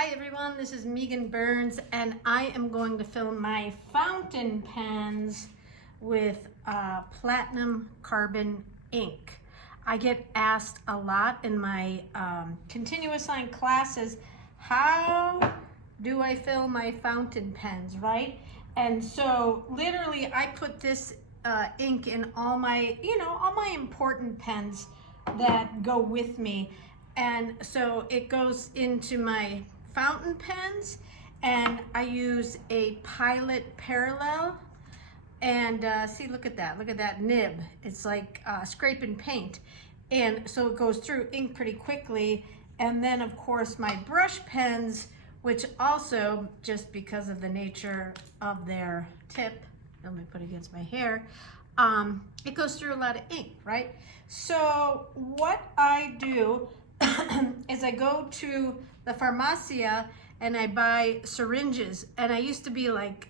Hi everyone, this is Meagan Burns and I am going to fill my fountain pens with platinum carbon ink. I get asked a lot in my continuous line classes, how do I fill my fountain pens, right? And so literally I put this ink in all my, all my important pens that go with me. And so it goes into my fountain pens, and I use a Pilot Parallel. And see, look at that nib. It's like scraping paint. And so it goes through ink pretty quickly. And then of course my brush pens, which also, just because of the nature of their tip, let me put it against my hair, it goes through a lot of ink, right? So what I do is I go to the Farmacia and I buy syringes. And I used to be like,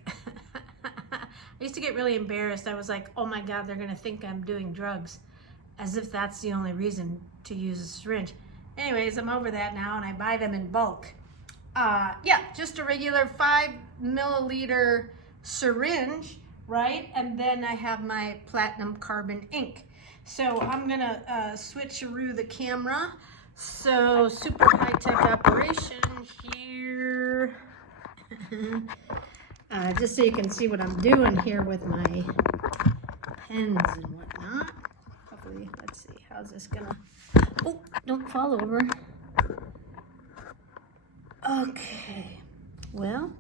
I used to get really embarrassed. I was like, oh my God, they're gonna think I'm doing drugs, as if that's the only reason to use a syringe. Anyways, I'm over that now and I buy them in bulk. Yeah, just a regular 5 milliliter syringe, right? And then I have my platinum carbon ink. So I'm gonna switcheroo the camera. So super high-tech operation here. Just so you can see what I'm doing here with my pens and whatnot. Hopefully, let's see, how's this gonna, oh, don't fall over. Okay, well,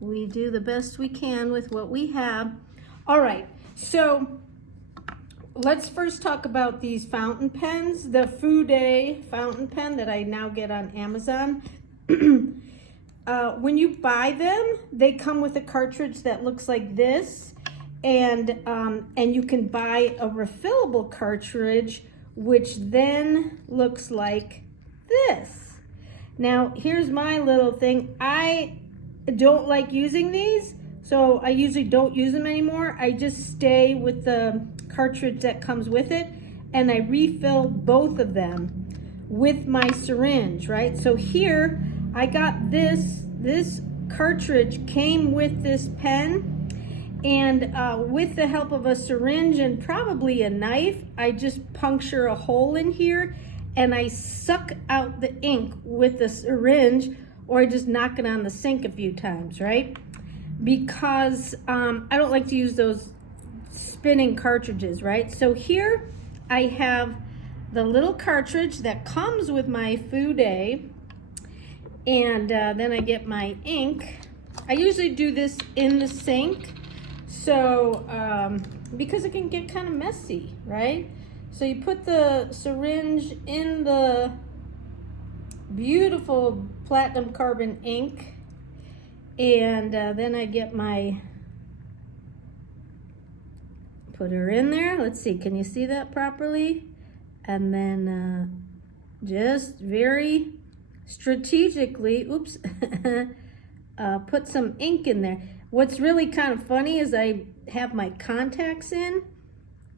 we do the best we can with what we have. All right, so let's first talk about these fountain pens. The Fude fountain pen that I now get on Amazon. When you buy them, they come with a cartridge that looks like this, and you can buy a refillable cartridge, which then looks like this. Now, here's my little thing. I don't like using these, so I usually don't use them anymore. I just stay with the cartridge that comes with it, and I refill both of them with my syringe, right? So here I got this cartridge came with this pen, and with the help of a syringe and probably a knife, I just puncture a hole in here and I suck out the ink with the syringe, or I just knock it on the sink a few times, right? Because I don't like to use those spinning cartridges, right? So here I have the little cartridge that comes with my Fude, and then I get my ink. I usually do this in the sink, so because it can get kind of messy, right? So you put the syringe in the beautiful platinum carbon ink, and then I get my, put her in there. Let's see, can you see that properly? And then just very strategically, oops, put some ink in there. What's really kind of funny is I have my contacts in,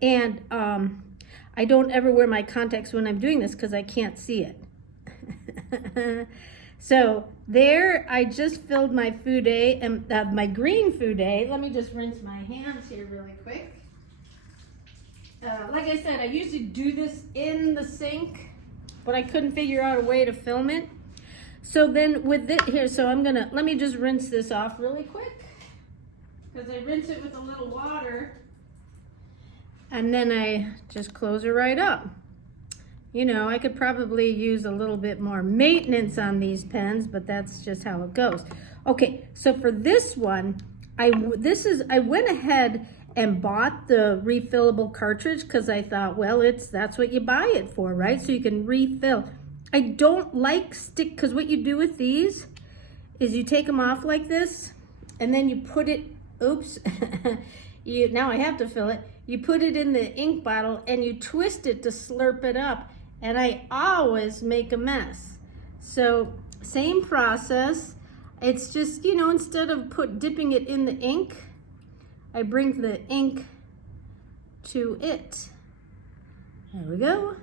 and I don't ever wear my contacts when I'm doing this because I can't see it. So there, I just filled my Fude, and my green Fude. Let me just rinse my hands here really quick. Like I said, I usually do this in the sink, but I couldn't figure out a way to film it. So then with it here, so let me just rinse this off really quick, because I rinse it with a little water, and then I just close it right up. I could probably use a little bit more maintenance on these pens, but that's just how it goes. Okay, so for this one, I went ahead and bought the refillable cartridge because I thought, well, that's what you buy it for, right? So you can refill. I don't like because what you do with these is you take them off like this, and then you put it, oops, now I have to fill it. You put it in the ink bottle and you twist it to slurp it up, and I always make a mess. So same process. It's just, instead of dipping it in the ink, I bring the ink to it. There we go.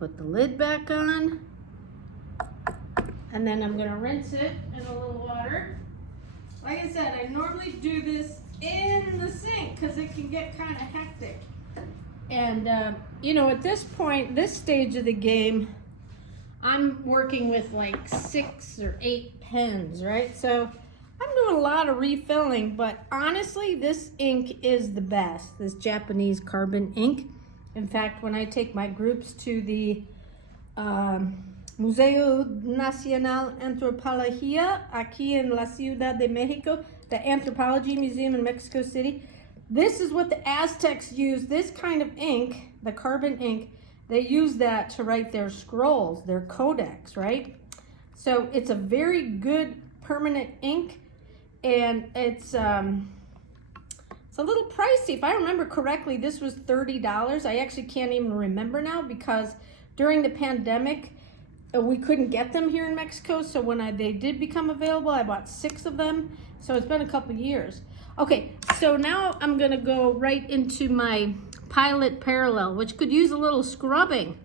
put the lid back on. And then I'm gonna rinse it in a little water. Like I said, I normally do this in the sink because it can get kind of hectic. And you know, at this point, this stage of the game, I'm working with like 6 or 8 pens, right? So I'm doing a lot of refilling, but honestly, this ink is the best, this Japanese carbon ink. In fact, when I take my groups to the Museo Nacional Antropología aquí en la Ciudad de Mexico, the Anthropology Museum in Mexico City, this is what the Aztecs used, this kind of ink, the carbon ink. They use that to write their scrolls, their codex, right? So it's a very good permanent ink, and it's a little pricey. If I remember correctly, this was $30. I actually can't even remember now because during the pandemic, we couldn't get them here in Mexico. So when they did become available, I bought 6 of them. So it's been a couple years. Okay, so now I'm gonna go right into my Pilot Parallel, which could use a little scrubbing.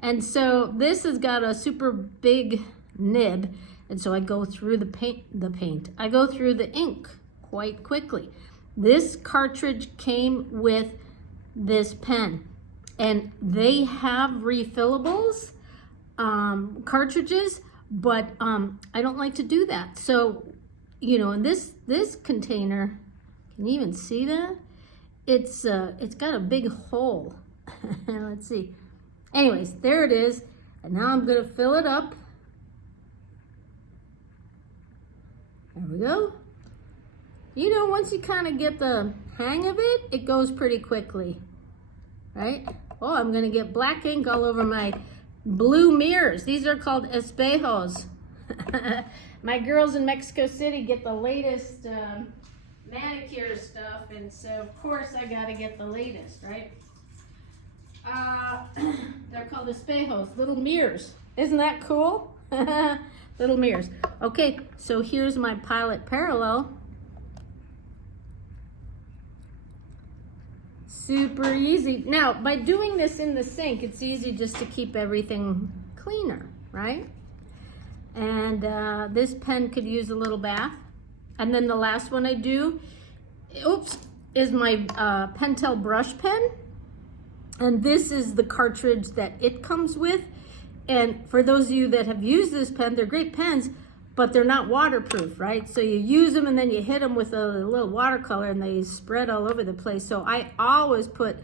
And so this has got a super big nib, and so I go through I go through the ink quite quickly. This cartridge came with this pen, and they have refillables cartridges, but I don't like to do that. So, you know, in this container, can you even see that? It's got a big hole. Let's see. Anyways, there it is. And now I'm gonna fill it up. There we go. You know, once you kind of get the hang of it, it goes pretty quickly, right? Oh, I'm gonna get black ink all over my blue mirrors. These are called espejos. My girls in Mexico City get the latest manicure stuff, and so of course I gotta get the latest, right? They're called espejos, little mirrors. Isn't that cool? Little mirrors. Okay, so here's my Pilot Parallel. Super easy. Now, by doing this in the sink, it's easy just to keep everything cleaner, right? And this pen could use a little bath. And then the last one I do, is my Pentel brush pen. And this is the cartridge that it comes with. And for those of you that have used this pen, they're great pens, but they're not waterproof, right? So you use them and then you hit them with a little watercolor and they spread all over the place. So I always put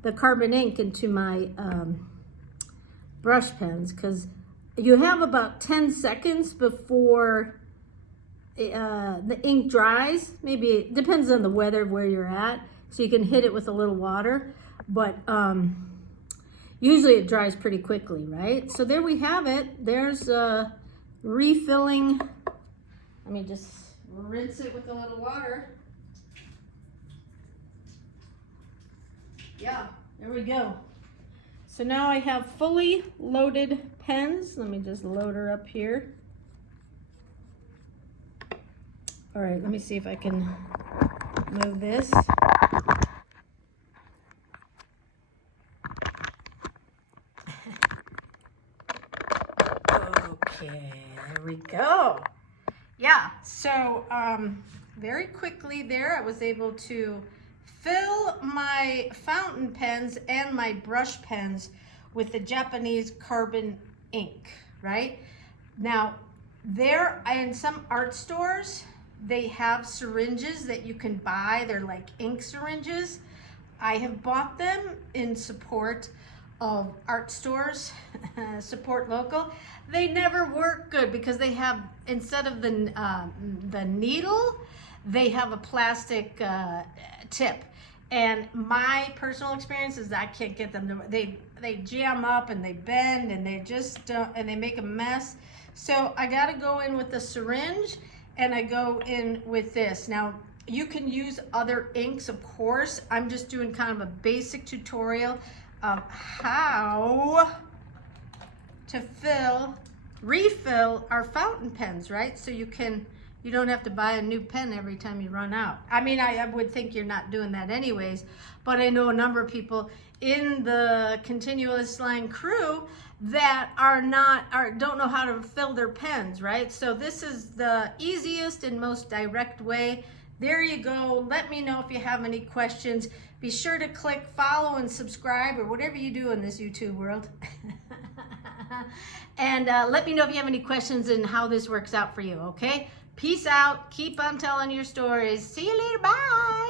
the carbon ink into my brush pens because you have about 10 seconds before the ink dries. Maybe it depends on the weather where you're at, so you can hit it with a little water, but usually it dries pretty quickly, right? So there we have it. There's refilling. Let me just rinse it with a little water. Yeah, there we go. So now I have fully loaded pens. Let me just load her up here. All right, let me see if I can move this. Okay, there we go. Yeah, so very quickly there, I was able to fill my fountain pens and my brush pens with the Japanese carbon ink, right? Now, there in some art stores, they have syringes that you can buy. They're like ink syringes. I have bought them in support of art stores, support local. They never work good because they have, instead of the needle, they have a plastic tip. And my personal experience is that I can't get them to, they jam up and they bend and they just don't, and they make a mess. So I gotta go in with the syringe and I go in with this. Now, you can use other inks, of course. I'm just doing kind of a basic tutorial of how to refill our fountain pens, right? So you can You don't have to buy a new pen every time you run out. I mean, I would think you're not doing that anyways, but I know a number of people in the continuous line crew that don't know how to fill their pens, right? So this is the easiest and most direct way. There you go. Let me know if you have any questions. Be sure to click follow and subscribe, or whatever you do in this YouTube world. And let me know if you have any questions and how this works out for you, okay? Peace out. Keep on telling your stories. See you later. Bye.